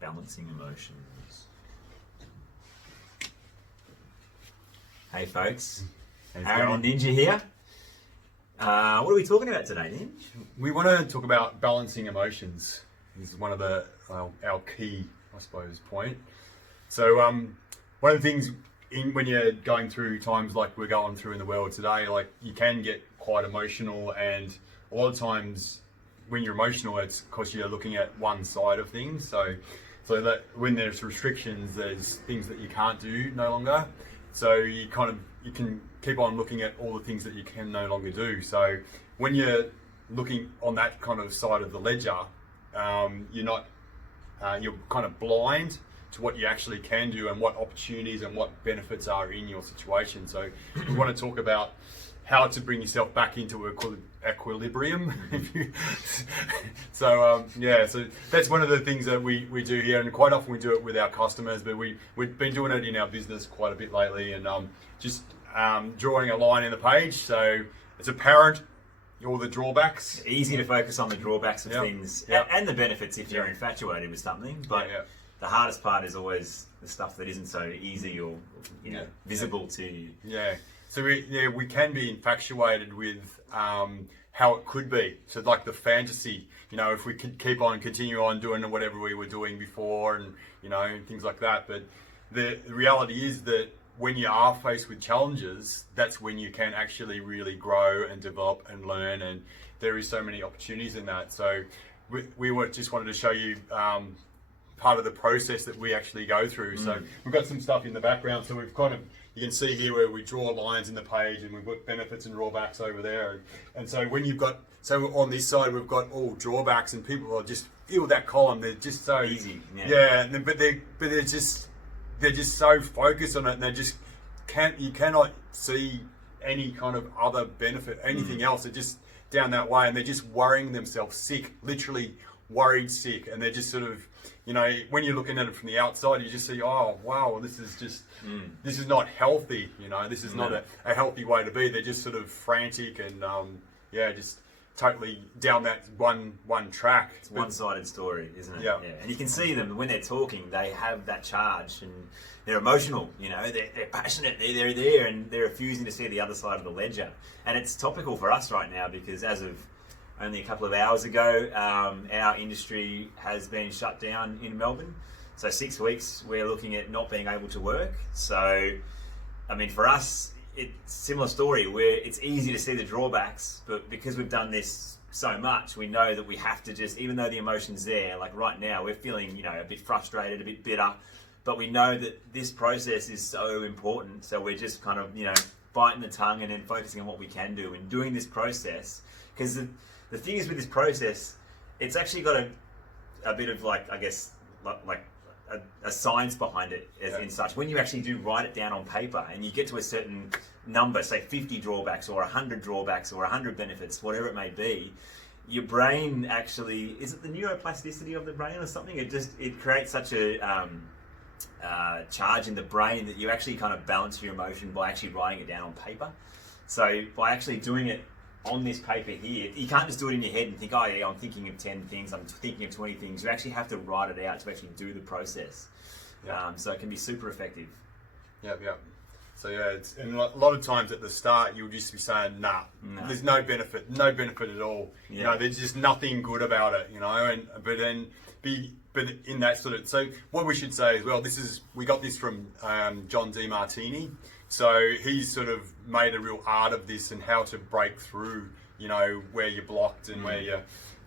Balancing emotions. Hey folks, Aaron and Ninja here. What are we talking about today, Ninja? We want to talk about balancing emotions. This is one of the our key, I suppose, point. So one of the things when you're going through times like we're going through in the world today, like you can get quite emotional, and a lot of times when you're emotional, it's because you're looking at one side of things. So that when there's restrictions, there's things that you can't do no longer. So you can keep on looking at all the things that you can no longer do. So when you're looking on that kind of side of the ledger, you're kind of blind to what you actually can do and what opportunities and what benefits are in your situation. So we want to talk about how to bring yourself back into equilibrium. So that's one of the things that we do here, and quite often we do it with our customers, but we've been doing it in our business quite a bit lately, and just drawing a line in the page so it's apparent all the drawbacks. Easy to focus on the drawbacks of things and the benefits if you're infatuated with something, but the hardest part is always the stuff that isn't so easy or visible to you. So we can be infatuated with how it could be. So like the fantasy, if we could continue on doing whatever we were doing before, and things like that. But the reality is that when you are faced with challenges, that's when you can actually really grow and develop and learn. And there is so many opportunities in that. So we just wanted to show you part of the process that we actually go through. So we've got some stuff in the background. So we've you can see here where we draw lines in the page, and we've got benefits and drawbacks over there. And so when so on this side, we've got all drawbacks, and people are just feel that column. They're just so easy. But they're just so focused on it, and you cannot see any kind of other benefit, anything else. They're just down that way, and they're just worrying themselves sick, literally worried sick, and they're just sort of, when you're looking at it from the outside, you just see, oh wow, this is not healthy. This is not a healthy way to be. They're just sort of frantic and just totally down that one track. It's a one-sided story, isn't it? Yeah. And you can see them when they're talking. They have that charge, and they're emotional. They're passionate. They're there, and they're refusing to see the other side of the ledger. And it's topical for us right now because as of only a couple of hours ago, our industry has been shut down in Melbourne. So 6 weeks, we're looking at not being able to work. So, for us, it's a similar story where it's easy to see the drawbacks, but because we've done this so much, we know that we have to just, even though the emotion's there, like right now, we're feeling, a bit frustrated, a bit bitter, but we know that this process is so important. So we're just kind of, biting the tongue and then focusing on what we can do and doing this process. Because the thing is with this process, it's actually got a bit of like a science behind it in such. When you actually do write it down on paper and you get to a certain number, say 50 drawbacks or 100 drawbacks or 100 benefits, whatever it may be, your brain actually, is it the neuroplasticity of the brain or something? It creates such a charge in the brain that you actually kind of balance your emotion by actually writing it down on paper. So by actually doing it on this paper here, you can't just do it in your head and think, oh yeah, I'm thinking of 10 things, I'm thinking of 20 things. You actually have to write it out to actually do the process. So it can be super effective. So and a lot of times at the start, you'll just be saying, nah, there's no benefit at all. There's just nothing good about it, but in that sort of, so what we should say as well, we got this from John DeMartini. So he's sort of made a real art of this and how to break through, where you're blocked and where you're.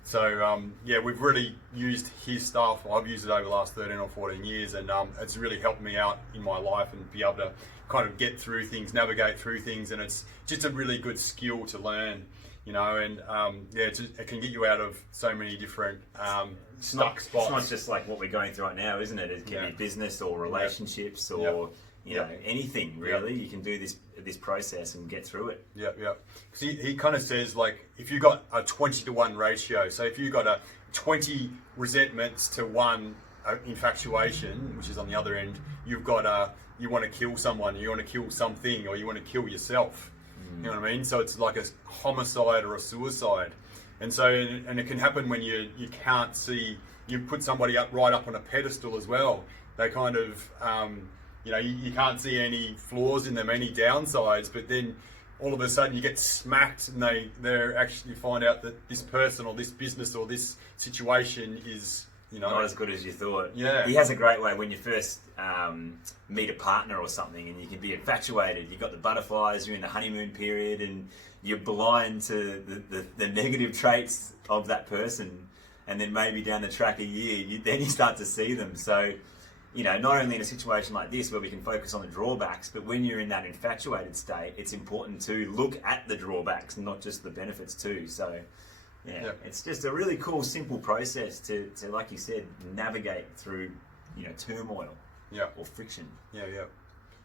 So we've really used his stuff. I've used it over the last 13 or 14 years, and it's really helped me out in my life and be able to kind of get through things, navigate through things, and it's just a really good skill to learn, and it can get you out of so many different stuck spots. It's not just like what we're going through right now, isn't it? It can be business or relationships or anything really. You can do this process and get through it. Because he kind of says, like, if you got a 20-to-1 ratio, so if you got a 20 resentments to 1 infatuation, which is on the other end, you've got you want to kill someone, you want to kill something, or you want to kill yourself. You know what I mean? So it's like a homicide or a suicide. And so, and it can happen when you can't see you put somebody right up on a pedestal as well. They kind of, you can't see any flaws in them, any downsides, but then all of a sudden you get smacked and they're actually find out that this person or this business or this situation is, not as good as you thought. Yeah. He has a great way when you first meet a partner or something, and you can be infatuated. You've got the butterflies, you're in the honeymoon period, and you're blind to the negative traits of that person. And then maybe down the track a year, then you start to see them. So, not only in a situation like this where we can focus on the drawbacks, but when you're in that infatuated state, it's important to look at the drawbacks, not just the benefits too. So, It's just a really cool, simple process to like you said, navigate through, turmoil or friction. Yeah.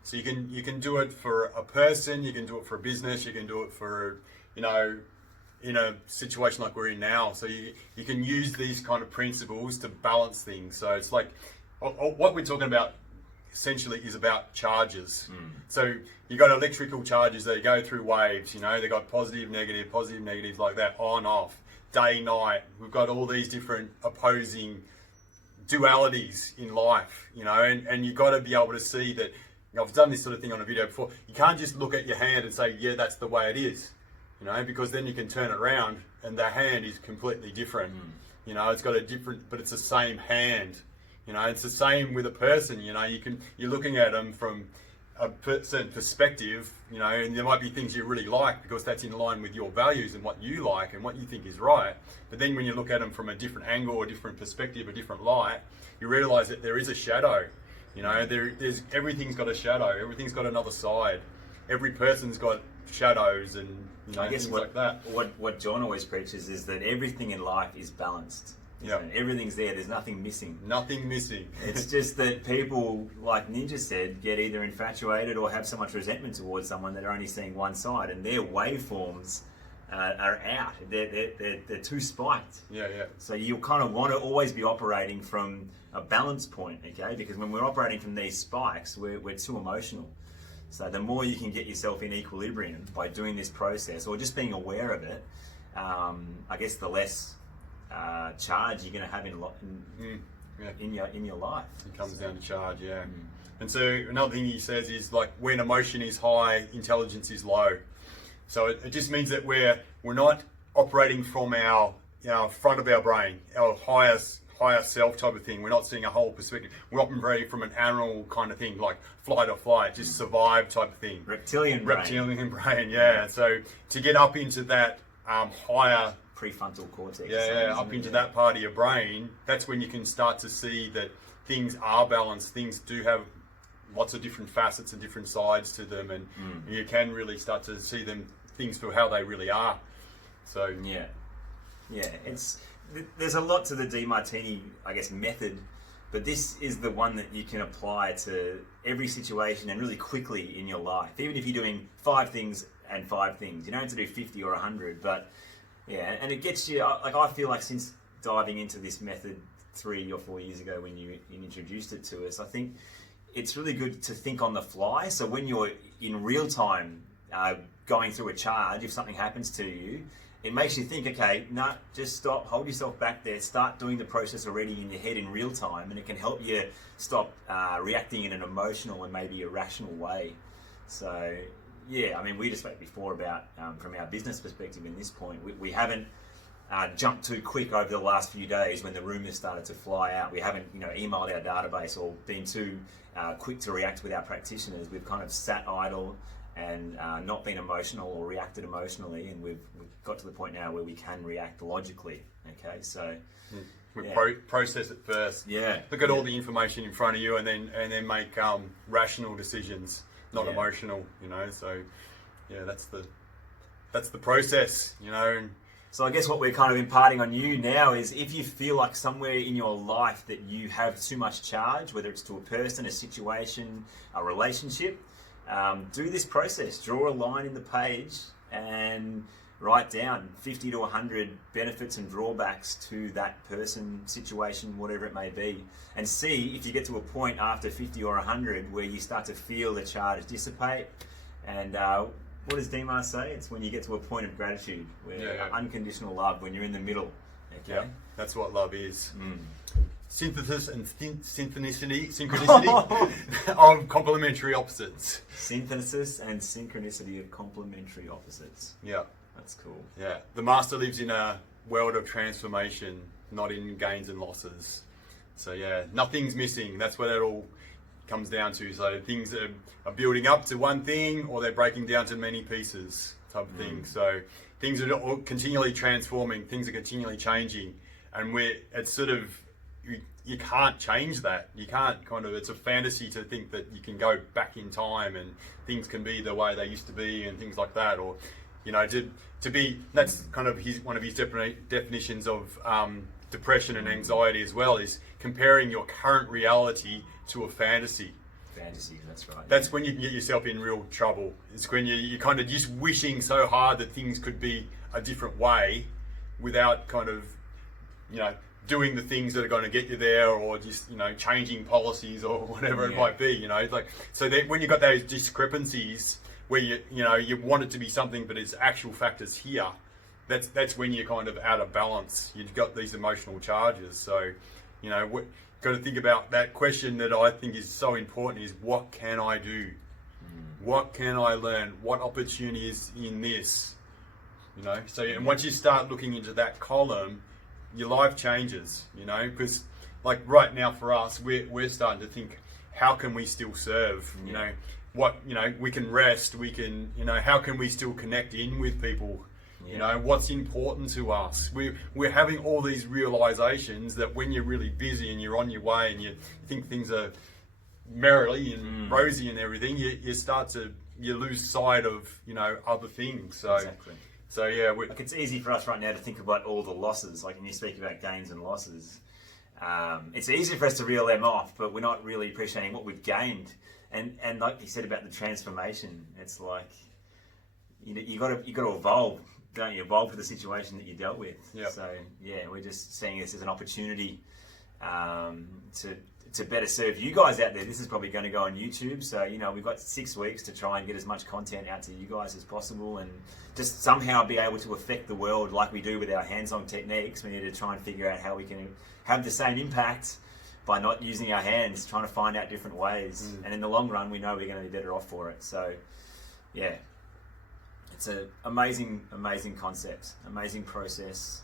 So you can do it for a person, you can do it for a business, you can do it for, in a situation like we're in now. So you can use these kind of principles to balance things. So it's like, what we're talking about essentially is about charges. So you got electrical charges that go through waves, they got positive, negative like that, on, off, day, night. We've got all these different opposing dualities in life, and you got to be able to see that. I've done this sort of thing on a video before. You can't just look at your hand and say, yeah, that's the way it is, because then you can turn it around and the hand is completely different. It's got a different, but it's the same hand. It's the same with a person. You're looking at them from a certain perspective, and there might be things you really like because that's in line with your values and what you like and what you think is right. But then when you look at them from a different angle, or different perspective, a different light, you realise that there is a shadow. There's everything's got a shadow. Everything's got another side. Every person's got shadows and I guess things like that. What John always preaches is that everything in life is balanced. Yeah. Everything's there. There's nothing missing. Nothing missing. It's just that people, like Ninja said, get either infatuated or have so much resentment towards someone that are only seeing one side, and their waveforms are out. They're too spiked. Yeah. So you kind of want to always be operating from a balance point, okay? Because when we're operating from these spikes, we're too emotional. So the more you can get yourself in equilibrium by doing this process or just being aware of it, I guess the less charge you're going to have in your life. It comes down to charge, yeah. And so another thing he says is like when emotion is high, intelligence is low. So it just means that we're not operating from our front of our brain, our higher self type of thing. We're not seeing a whole perspective. We're operating from an animal kind of thing, like flight or flight, just survive type of thing. Reptilian brain, yeah. So to get up into that higher prefrontal cortex. Up into that part of your brain, that's when you can start to see that things are balanced. Things do have lots of different facets and different sides to them, and you can really start to see things for how they really are. So there's a lot to the DeMartini, I guess, method, but this is the one that you can apply to every situation and really quickly in your life. Even if you're doing 5 things and 5 things, you don't have to do 50 or 100, but and it gets you, like I feel like since diving into this method 3 or 4 years ago when you introduced it to us, I think it's really good to think on the fly. So when you're in real time going through a charge, if something happens to you, it makes you think, okay, no, just stop, hold yourself back there, start doing the process already in your head in real time, and it can help you stop reacting in an emotional and maybe irrational way. So yeah, I mean, we just spoke before about from our business perspective in this point, we haven't jumped too quick over the last few days when the rumours started to fly out. We haven't emailed our database or been too quick to react with our practitioners. We've kind of sat idle and not been emotional or reacted emotionally, and we've got to the point now where we can react logically. Okay, so we process it first. Yeah, look at all the information in front of you, and then make rational decisions, not emotional. So that's the process. So I guess what we're kind of imparting on you now is if you feel like somewhere in your life that you have too much charge, whether it's to a person, a situation, a relationship, do this process. Draw a line in the page and write down 50 to 100 benefits and drawbacks to that person, situation, whatever it may be, and see if you get to a point after 50 or 100 where you start to feel the charge dissipate. And what does Demar say? It's when you get to a point of gratitude, where unconditional love, when you're in the middle. Okay. Yeah, that's what love is. Synthesis and synchronicity of complementary opposites. Synthesis and synchronicity of complementary opposites. Yeah. That's cool. Yeah. The master lives in a world of transformation, not in gains and losses. So yeah, nothing's missing. That's what it all comes down to. So things are building up to one thing, or they're breaking down to many pieces type of thing. So things are all continually transforming, things are continually changing, and it's sort of, you can't change that. You can't it's a fantasy to think that you can go back in time and things can be the way they used to be and things like that, or to be, that's kind of one of his definitions of depression and anxiety as well, is comparing your current reality to a fantasy. Fantasy, that's right. That's when you can get yourself in real trouble. It's when you're kind of just wishing so hard that things could be a different way without doing the things that are going to get you there, or just changing policies or whatever it might be. So that when you've got those discrepancies where you want it to be something but it's actual factors here, that's when you're kind of out of balance. You've got these emotional charges. So got to think about that question that I think is so important, is what can I do? What can I learn? What opportunity is in this? So, and once you start looking into that column, your life changes, because like right now for us, we're starting to think, how can we still serve? We can rest, we can, how can we still connect in with people? What's important to us? We're having all these realizations that when you're really busy and you're on your way and you think things are merrily and rosy and everything, you lose sight of other things. So exactly. So yeah, it's easy for us right now to think about all the losses. Like when you speak about gains and losses, it's easy for us to reel them off, but we're not really appreciating what we've gained. And like you said about the transformation, it's like you got to evolve. Don't you evolve with the situation that you dealt with? Yep. So yeah, we're just seeing this as an opportunity to better serve you guys out there. This is probably going to go on YouTube, so we've got 6 weeks to try and get as much content out to you guys as possible, and just somehow be able to affect the world like we do with our hands-on techniques. We need to try and figure out how we can have the same impact by not using our hands, trying to find out different ways. And in the long run, we know we're going to be better off for it. So yeah. It's an amazing concept, amazing process.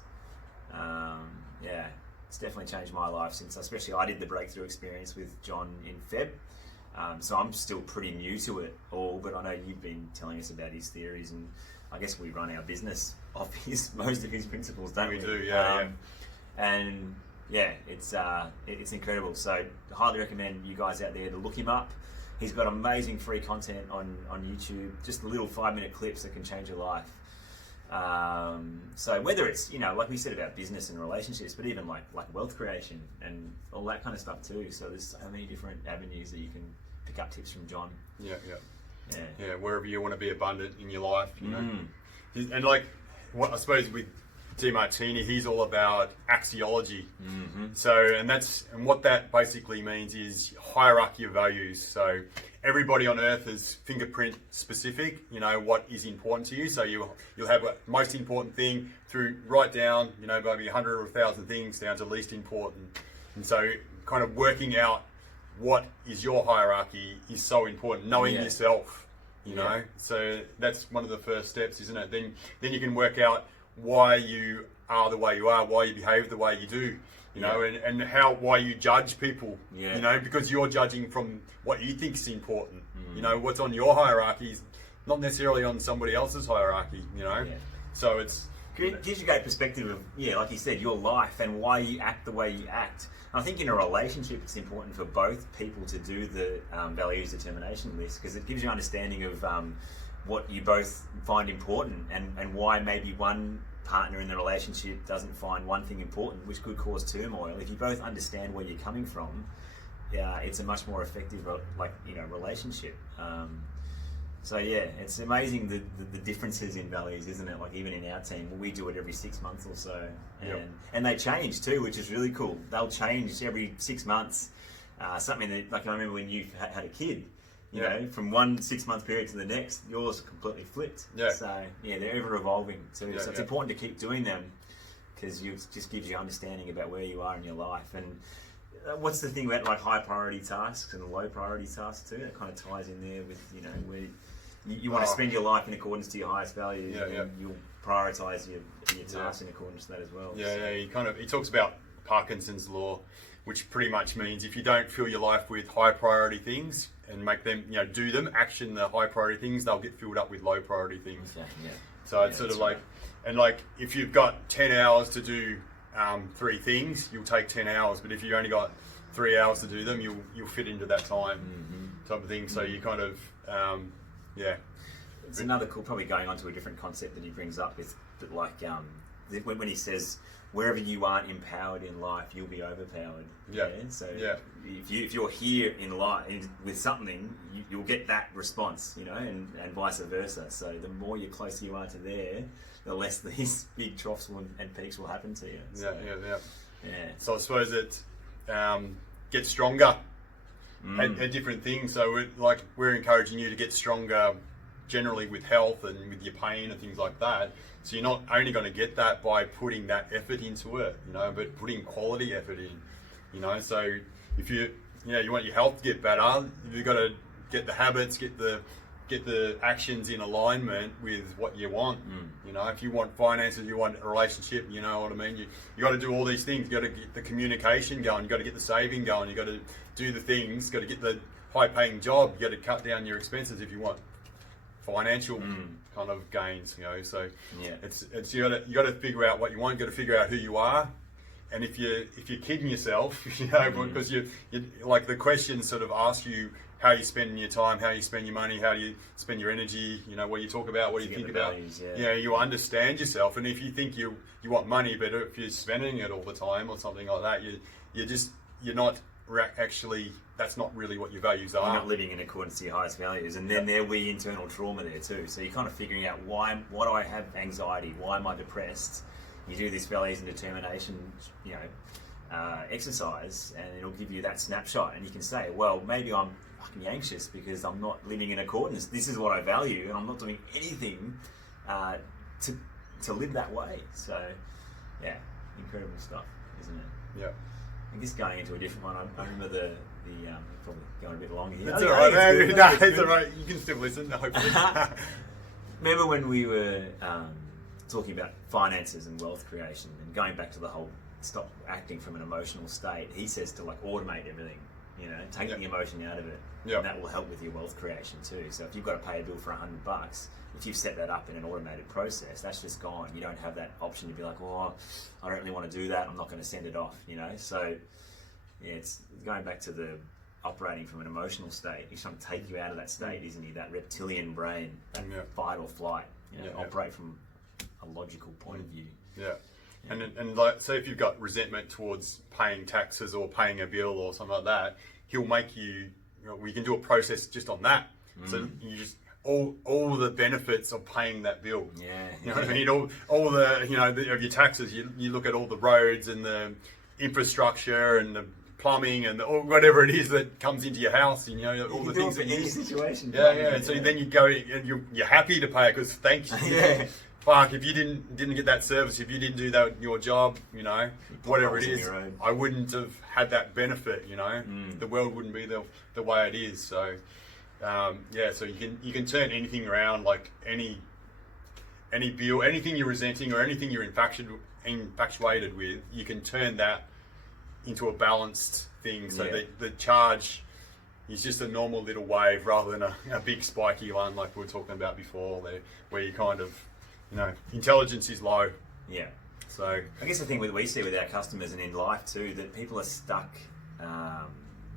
It's definitely changed my life since, especially I did the breakthrough experience with John in Feb. So I'm still pretty new to it all, but I know you've been telling us about his theories, and I guess we run our business off most of his principles, don't we? We do, yeah. And yeah, it's incredible. So I highly recommend you guys out there to look him up. He's got amazing free content on YouTube, just little 5-minute clips that can change your life. So whether it's, like we said about business and relationships, but even like wealth creation and all that kind of stuff too. So there's so many different avenues that you can pick up tips from John. Yeah. Wherever you want to be abundant in your life, And like, what I suppose with DeMartini, he's all about axiology. So, and what that basically means is hierarchy of values. So everybody on earth is fingerprint specific, what is important to you. So you'll have a most important thing through right down, maybe 100 or 1,000 things down to least important. And so kind of working out what is your hierarchy is so important, knowing yourself, So that's one of the first steps, isn't it? Then you can work out why you are the way you are, why you behave the way you do, and why you judge people, because you're judging from what you think is important. What's on your hierarchy is not necessarily on somebody else's hierarchy, So it gives you a great perspective of, like you said, your life and why you act the way you act. And I think in a relationship, it's important for both people to do the values determination list, because it gives you an understanding of what you both find important, and why maybe one partner in the relationship doesn't find one thing important, which could cause turmoil. If you both understand where you're coming from, it's a much more effective relationship. So yeah, it's amazing the differences in values, isn't it? Like even in our team, we do it every 6 months or so, and they change too, which is really cool. They'll change every 6 months. Something that, like I remember when you had a kid, from one 6-month period to the next, yours completely flipped. So yeah, they're ever evolving too. So it's important to keep doing them, because it just gives you understanding about where you are in your life. And what's the thing about like high priority tasks and low priority tasks too? That kind of ties in there with, you know, where you want to spend your life in accordance to your highest values, and you'll prioritize your tasks in accordance to that as well. He talks about Parkinson's law, which pretty much means if you don't fill your life with high priority things and make them, you know, do them, action the high priority things, they'll get filled up with low priority things. So it's sort of like, and like if you've got 10 hours to do 3 things, you'll take 10 hours. But if you only got 3 hours to do them, you'll fit into that time type of thing. So you kind of, It's another cool, probably going on to a different concept that he brings up is that like when he says, wherever you aren't empowered in life, you'll be overpowered. So if you're here in life with something, you'll get that response, you know, and vice versa. So the more you're closer you are to there, the less these big troughs and peaks will happen to you. So, So I suppose it get stronger at different things. So we're encouraging you to get stronger generally with health and with your pain and things like that. So you're not only going to get that by putting that effort into it, you know, but putting quality effort in, you know. So if you want your health to get better, you've got to get the habits, get the actions in alignment with what you want. You know, if you want finances, you want a relationship, you know what I mean? You got to do all these things. You got to get the communication going. You got to get the saving going. You got to do the things. Got to get the high-paying job. You got to cut down your expenses if you want financial kind of gains, you know. So it's you got to figure out what you want. You got to figure out who you are, and if you're kidding yourself, you know, because you like the questions sort of ask you how you spend your time, how you spend your money, how do you spend your energy, you know, what you talk about, what do you think about. You understand yourself, and if you think you want money, but if you're spending it all the time or something like that, you're not actually, that's not really what your values are. You're not living in accordance to your highest values, and then there'll be internal trauma there too. So you're kind of figuring out why do I have anxiety? Why am I depressed? You do this values and determination, you know, exercise, and it'll give you that snapshot, and you can say, well, maybe I'm fucking anxious because I'm not living in accordance. This is what I value, and I'm not doing anything to live that way. So, yeah, incredible stuff, isn't it? Yeah. I guess going into a different one, I remember the probably going a bit longer here. It's all right. It's all right. You can still listen, hopefully. Remember when we were talking about finances and wealth creation, and going back to the whole stop acting from an emotional state? He says to like automate everything. You know, take the emotion out of it, and that will help with your wealth creation too. So if you've got to pay a bill for $100, if you've set that up in an automated process, that's just gone. You don't have that option to be like, oh, I don't really want to do that. I'm not going to send it off. You know, so it's going back to the operating from an emotional state. He's trying to take you out of that state, isn't he? That reptilian brain, that fight or flight. You know, operate from a logical point of view. Yeah. And like, so if you've got resentment towards paying taxes or paying a bill or something like that, he'll make you, we can do a process just on that. So you just, all the benefits of paying that bill. You know what I mean? All the, you know, of your taxes, you look at all the roads and the infrastructure and the plumbing and or whatever it is that comes into your house, and you know all the things that any situation. And so then you go and you're happy to pay it because thank you. Fuck, if you didn't get that service, if you didn't do that your job, you know, whatever it is, I wouldn't have had that benefit, you know. The world wouldn't be the way it is. So so you can turn anything around, like any bill, anything you're resenting or anything you're infatuated with, you can turn that into a balanced thing. So the charge is just a normal little wave rather than a big spiky one like we were talking about before, where you kind of, you know, intelligence is low. Yeah. So I guess the thing we see with our customers and in life too, that people are stuck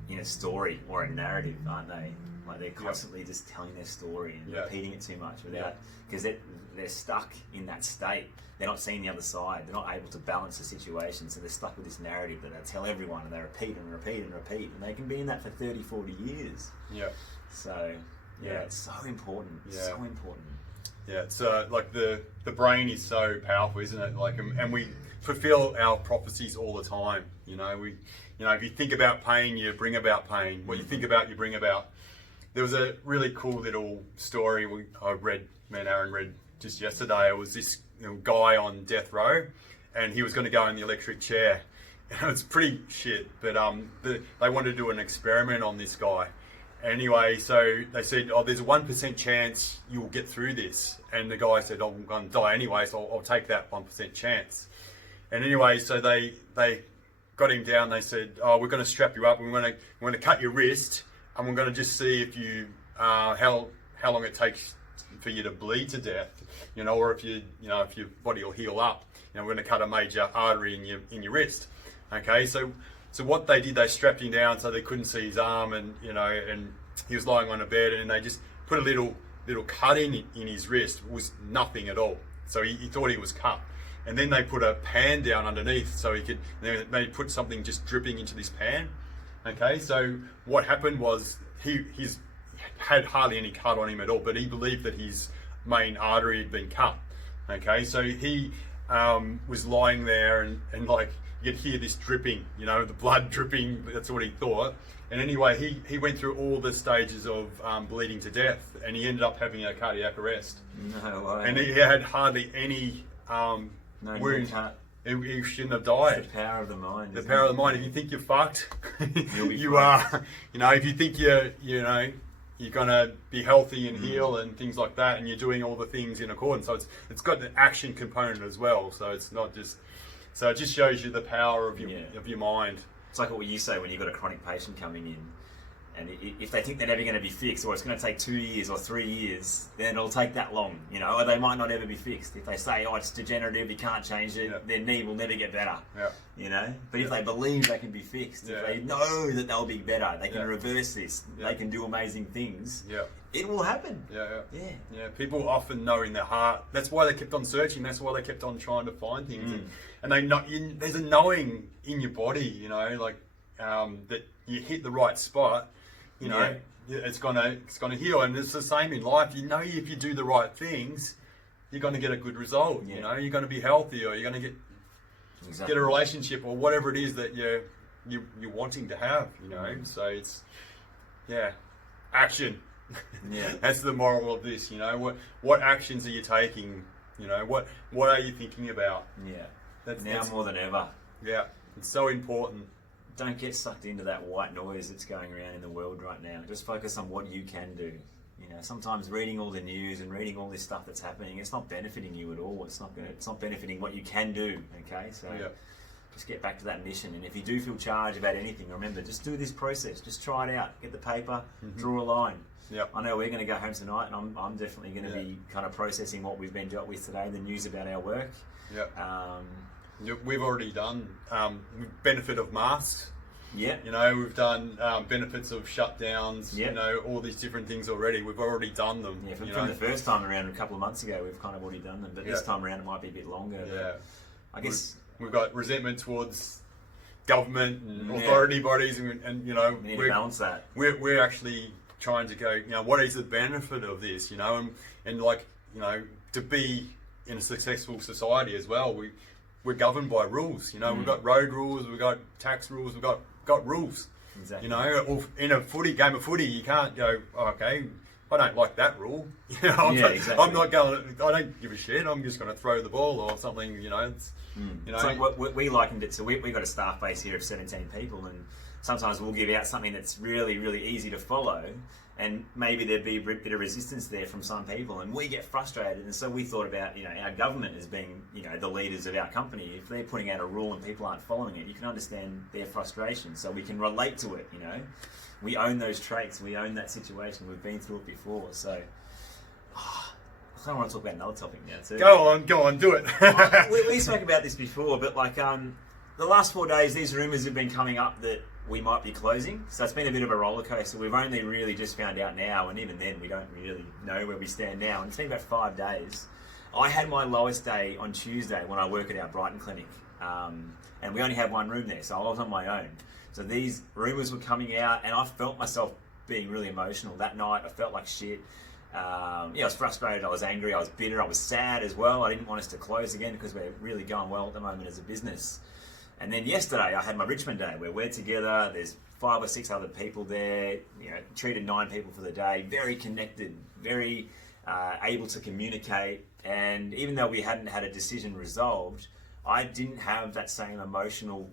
in a story or a narrative, aren't they? Like they're constantly just telling their story and repeating it too much without, because they're stuck in that state. They're not seeing the other side. They're not able to balance the situation. So they're stuck with this narrative that they tell everyone, and they repeat and repeat and repeat. And they can be in that for 30, 40 years. Yeah. So, it's so important. So important. Yeah, it's like the brain is so powerful, isn't it? Like, and we fulfill our prophecies all the time. You know, if you think about pain, you bring about pain. What you think about, you bring about. There was a really cool little story me and Aaron read just yesterday. It was this guy on death row, and he was going to go in the electric chair. And it's pretty shit, but they wanted to do an experiment on this guy. Anyway, so they said, oh, there's a 1% chance you'll get through this. And the guy said, oh, I'm going to die anyway, so I'll take that 1% chance. And anyway, so they got him down. They said, oh, we're going to strap you up. We're going to cut your wrist, and we're going to just see if you how long it takes for you to bleed to death, or if if your body will heal up. We're going to cut a major artery in your wrist. Okay, so what they did, they strapped him down so they couldn't see his arm, and and he was lying on a bed, and they just put a little cut in his wrist. It was nothing at all. So he thought he was cut. And then they put a pan down underneath so he could, they put something just dripping into this pan. Okay, so what happened was he's had hardly any cut on him at all, but he believed that his main artery had been cut. Okay, so he was lying there, and like you'd hear this dripping, the blood dripping. That's what he thought. And anyway, he went through all the stages of bleeding to death, and he ended up having a cardiac arrest. No way. And he had hardly any wound. He shouldn't have died. It's the power of the mind. The power of the mind. If you think you're fucked, you fucked. are. If you think you're gonna be healthy and heal and things like that, and you're doing all the things in accordance. So it's got the action component as well. So it's not just. So it just shows you the power of your mind. It's like what you say when you've got a chronic patient coming in, and if they think they're never going to be fixed, or it's going to take 2 years or 3 years, then it'll take that long, or they might not ever be fixed. If they say, oh, it's degenerative, you can't change it, their knee will never get better, But if they believe they can be fixed, if they know that they'll be better, they can reverse this, they can do amazing things, it will happen. Yeah. People often know in their heart. That's why they kept on searching. That's why they kept on trying to find things. And they know, there's a knowing in your body, that you hit the right spot. It's gonna heal, and it's the same in life. If you do the right things, you're gonna get a good result. You're gonna be healthy, or you're gonna get a relationship, or whatever it is that you're wanting to have. So it's action. That's the moral of this. What actions are you taking? What are you thinking about? That's more than ever. It's so important. Don't get sucked into that white noise that's going around in the world right now. Just focus on what you can do. Sometimes reading all the news and reading all this stuff that's happening, it's not benefiting you at all. It's not benefiting what you can do. Okay, so just get back to that mission. And if you do feel charged about anything, remember, just do this process. Just try it out. Get the paper, draw a line. I know we're going to go home tonight, and I'm definitely going to be kind of processing what we've been dealt with today, the news about our work. We've already done benefit of masks. We've done benefits of shutdowns. All these different things already. We've already done them. From the first time around a couple of months ago, we've kind of already done them. But this time around, it might be a bit longer. I guess we've got resentment towards government and authority bodies, and we need to balance that. We're actually trying to go. What is the benefit of this? And to be in a successful society as well, we're governed by rules. We've got road rules, we've got tax rules, we've got rules. Exactly. Or in a game of footy, you can't go, okay, I don't like that rule. Exactly. I'm not going. I don't give a shit. I'm just going to throw the ball or something. It's like we likened it to. We got a staff base here of 17 people, and sometimes we'll give out something that's really, really easy to follow, and maybe there'd be a bit of resistance there from some people, and we get frustrated. And so we thought about, our government as being, the leaders of our company. If they're putting out a rule and people aren't following it, you can understand their frustration. So we can relate to it. We own those traits. We own that situation. We've been through it before. So I kind of want to talk about another topic now too. Go on, do it. we spoke about this before, but the last 4 days, these rumours have been coming up that we might be closing. So it's been a bit of a roller coaster. We've only really just found out now, and even then we don't really know where we stand now. And it's been about 5 days. I had my lowest day on Tuesday when I work at our Brighton clinic. And we only have one room there, so I was on my own. So these rumours were coming out, and I felt myself being really emotional. That night, I felt like shit. I was frustrated, I was angry, I was bitter, I was sad as well. I didn't want us to close again because we're really going well at the moment as a business. And then yesterday I had my Richmond day where we're together, there's 5 or 6 other people there, treated 9 people for the day, very connected, very able to communicate. And even though we hadn't had a decision resolved, I didn't have that same emotional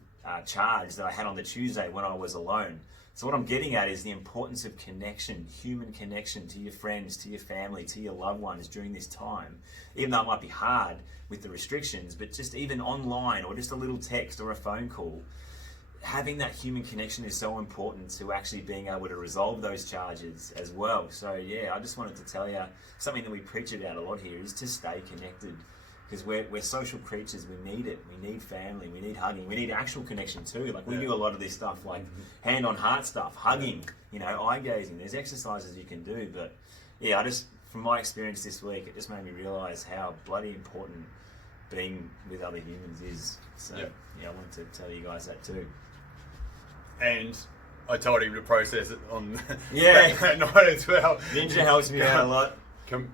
charge that I had on the Tuesday when I was alone. So what I'm getting at is the importance of connection, human connection to your friends, to your family, to your loved ones during this time. Even though it might be hard with the restrictions, but just even online or just a little text or a phone call, having that human connection is so important to actually being able to resolve those charges as well. So yeah, I just wanted to tell you something that we preach about a lot here is to stay connected. Because we're social creatures, we need it. We need family, we need hugging, we need actual connection too. Like we do a lot of this stuff, like hand on heart stuff, hugging, you know, eye gazing. There's exercises you can do, but yeah, from my experience this week, it just made me realise how bloody important being with other humans is. So yeah, I wanted to tell you guys that too. And I told him to process it on that night as well. Ninja helps me out a lot. You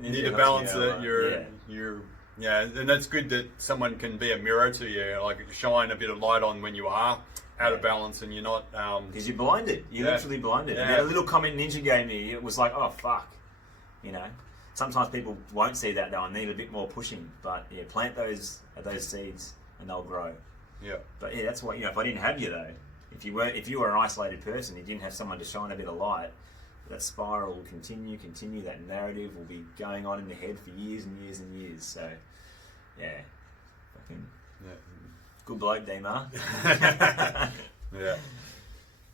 need to balance it. Yeah, and that's good that someone can be a mirror to you, like shine a bit of light on when you are out of balance and you're not. Because you're blinded. You're literally blinded. Yeah. And that little comment Ninja gave me, it was like, oh fuck, you know. Sometimes people won't see that though and need a bit more pushing. But yeah, plant those seeds and they'll grow. Yeah. But yeah, that's what, you know. If I didn't have you though, if you were an isolated person, you didn't have someone to shine a bit of light, that spiral will continue, that narrative will be going on in the head for years and years and years. So, yeah. Good bloke, Demar. Yeah.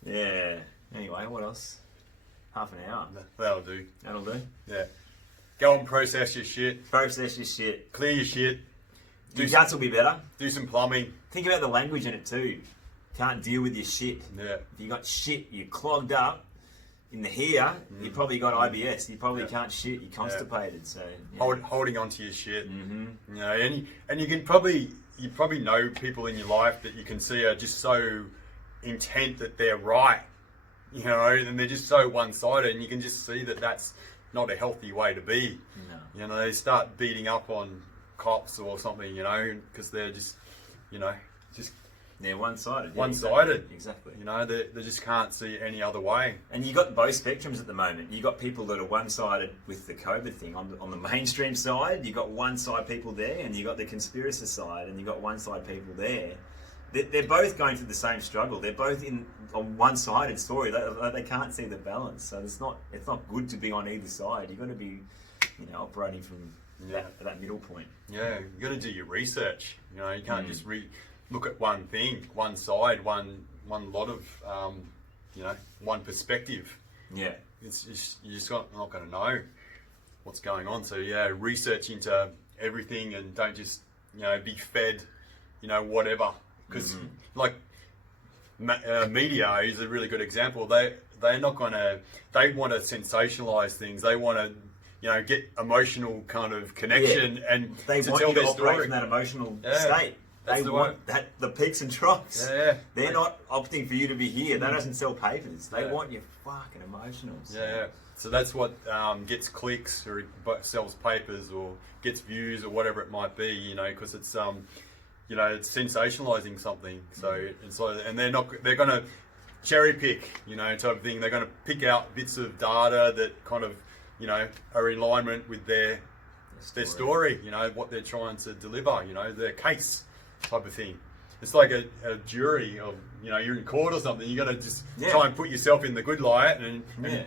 Yeah. Anyway, what else? Half an hour. That'll do. That'll do? Yeah. Go and process your shit. Process your shit. Clear your shit. Your guts will be better. Do some plumbing. Think about the language in it too. Can't deal with your shit. Yeah. If you got shit, you're clogged up. In the here, you probably got IBS. You probably can't shit. You're constipated. So holding on to your shit. You know, and you probably know people in your life that you can see are just so intent that they're right. You know, and they're just so one-sided, and you can just see that that's not a healthy way to be. No. You know, they start beating up on cops or something. You know, because they're just, you know, just. They're one-sided. Yeah, one-sided. Exactly. You know, they just can't see any other way. And you got both spectrums at the moment. You got people that are one-sided with the COVID thing on the mainstream side. You got one-side people there, and you got the conspiracy side, and you got one-side people there. They're both going through the same struggle. They're both in a one-sided story. They can't see the balance. So it's not good to be on either side. You've got to be, you know, operating from that middle point. Yeah, you got to do your research. You know, you can't just look at one thing, one side, one lot of, you know, one perspective. Yeah. It's just, you're just not going to know what's going on. So yeah, research into everything and don't just, you know, be fed, you know, whatever. Because like media is a really good example. They're not going to, they want to sensationalize things. They want to, you know, get emotional kind of connection and they to want tell you to their operate story from that emotional state. They want the peaks and troughs. Yeah. They're not opting for you to be here. That doesn't sell papers. They want you fucking emotional. So. Yeah. So that's what gets clicks or sells papers or gets views or whatever it might be, you know, because it's, you know, it's sensationalizing something. So it's like, and they're going to cherry pick, you know, type of thing. They're going to pick out bits of data that kind of, you know, are in alignment with their story, you know, what they're trying to deliver, you know, their case. Type of thing. It's like a jury of, you know, you're in court or something. You got to just try and put yourself in the good light and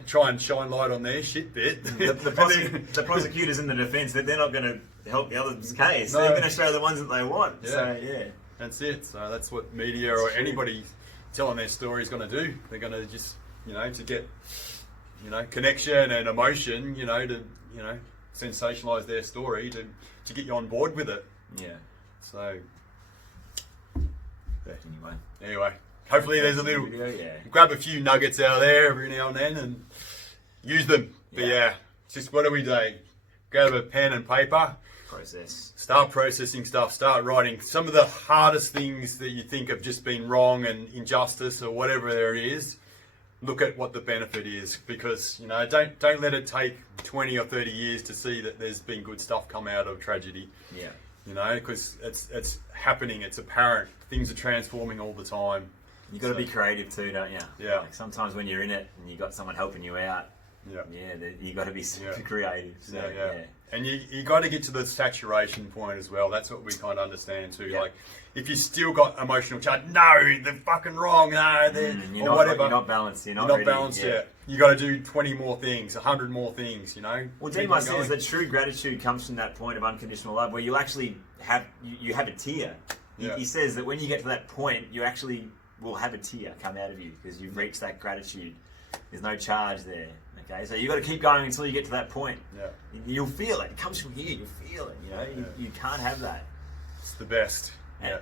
try and shine light on their shit bit. The prosecutors in the defence, they're not going to help the other's case. No. They're going to show the ones that they want. Yeah. So that's it. So that's what media or anybody telling their story is going to do. They're going to just, you know, to get, you know, connection and emotion, you know, to, you know, sensationalise their story to get you on board with it. Yeah. So. Anyway, hopefully there's a little grab a few nuggets out of there every now and then and use them. But it's just what do we do? Grab a pen and paper. Start processing stuff. Start writing some of the hardest things that you think have just been wrong and injustice or whatever there is. Look at what the benefit is, because, you know, don't let it take 20 or 30 years to see that there's been good stuff come out of tragedy. Yeah. You know, because it's happening, it's apparent. Things are transforming all the time. You've got to be creative too, don't you? Yeah. Like sometimes when you're in it and you've got someone helping you out, Yeah. Yeah, you got to be super creative. So, yeah. And you got to get to the saturation point as well. That's what we kind of understand too. Yeah. Like, if you still got emotional charge, no, they're fucking wrong. No, they're or whatever. You're not balanced. You're not ready, balanced yet. You got to do 20 more things, 100 more things. You know. Well, Dean says that true gratitude comes from that point of unconditional love, where you actually have you have a tear. Yeah. He says that when you get to that point, you actually will have a tear come out of you because you've reached that gratitude. There's no charge there. Okay, so you've got to keep going until you get to that point. Yeah. You'll feel it. It comes from here. You'll feel it. You know, you can't have that. It's the best. And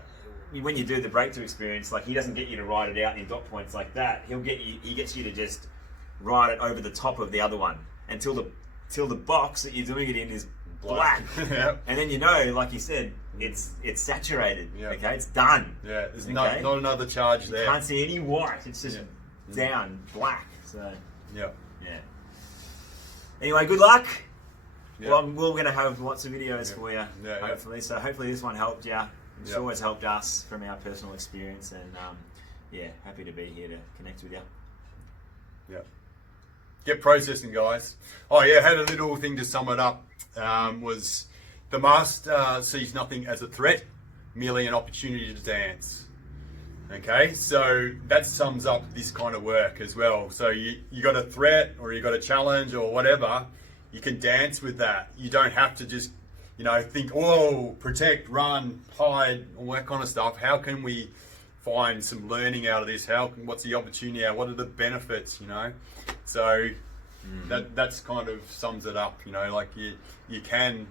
when you do the breakthrough experience, like he doesn't get you to write it out in dot points like that. He gets you to just write it over the top of the other one until the box that you're doing it in is black. Yep. And then you know, like you said, it's saturated. Yep. Okay, it's done. Yeah, there's not another charge there. You can't see any white. It's just down black. So yeah. Anyway, good luck. Yeah. Well, we're going to have lots of videos for you, Yeah, hopefully. yeah. So hopefully this one helped you. It's Yeah. always helped us from our personal experience, and happy to be here to connect with you. Yeah. Get processing, guys. Oh yeah, had a little thing to sum it up. Was the master sees nothing as a threat, merely an opportunity to dance. Okay, so that sums up this kind of work as well. So you got a threat or you got a challenge or whatever, you can dance with that. You don't have to just, think, oh, protect, run, hide, all that kind of stuff. How can we find some learning out of this? What's the opportunity? What are the benefits? So that's kind of sums it up. Like you can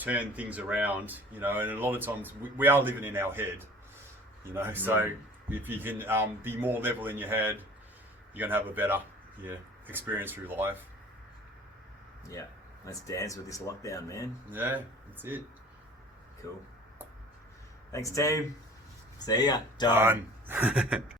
turn things around. And a lot of times we are living in our head. So if you can be more level in your head, you're gonna have a better experience through life. Yeah, let's dance with this lockdown, man. Yeah, that's it. Cool. Thanks, team. See ya. Done.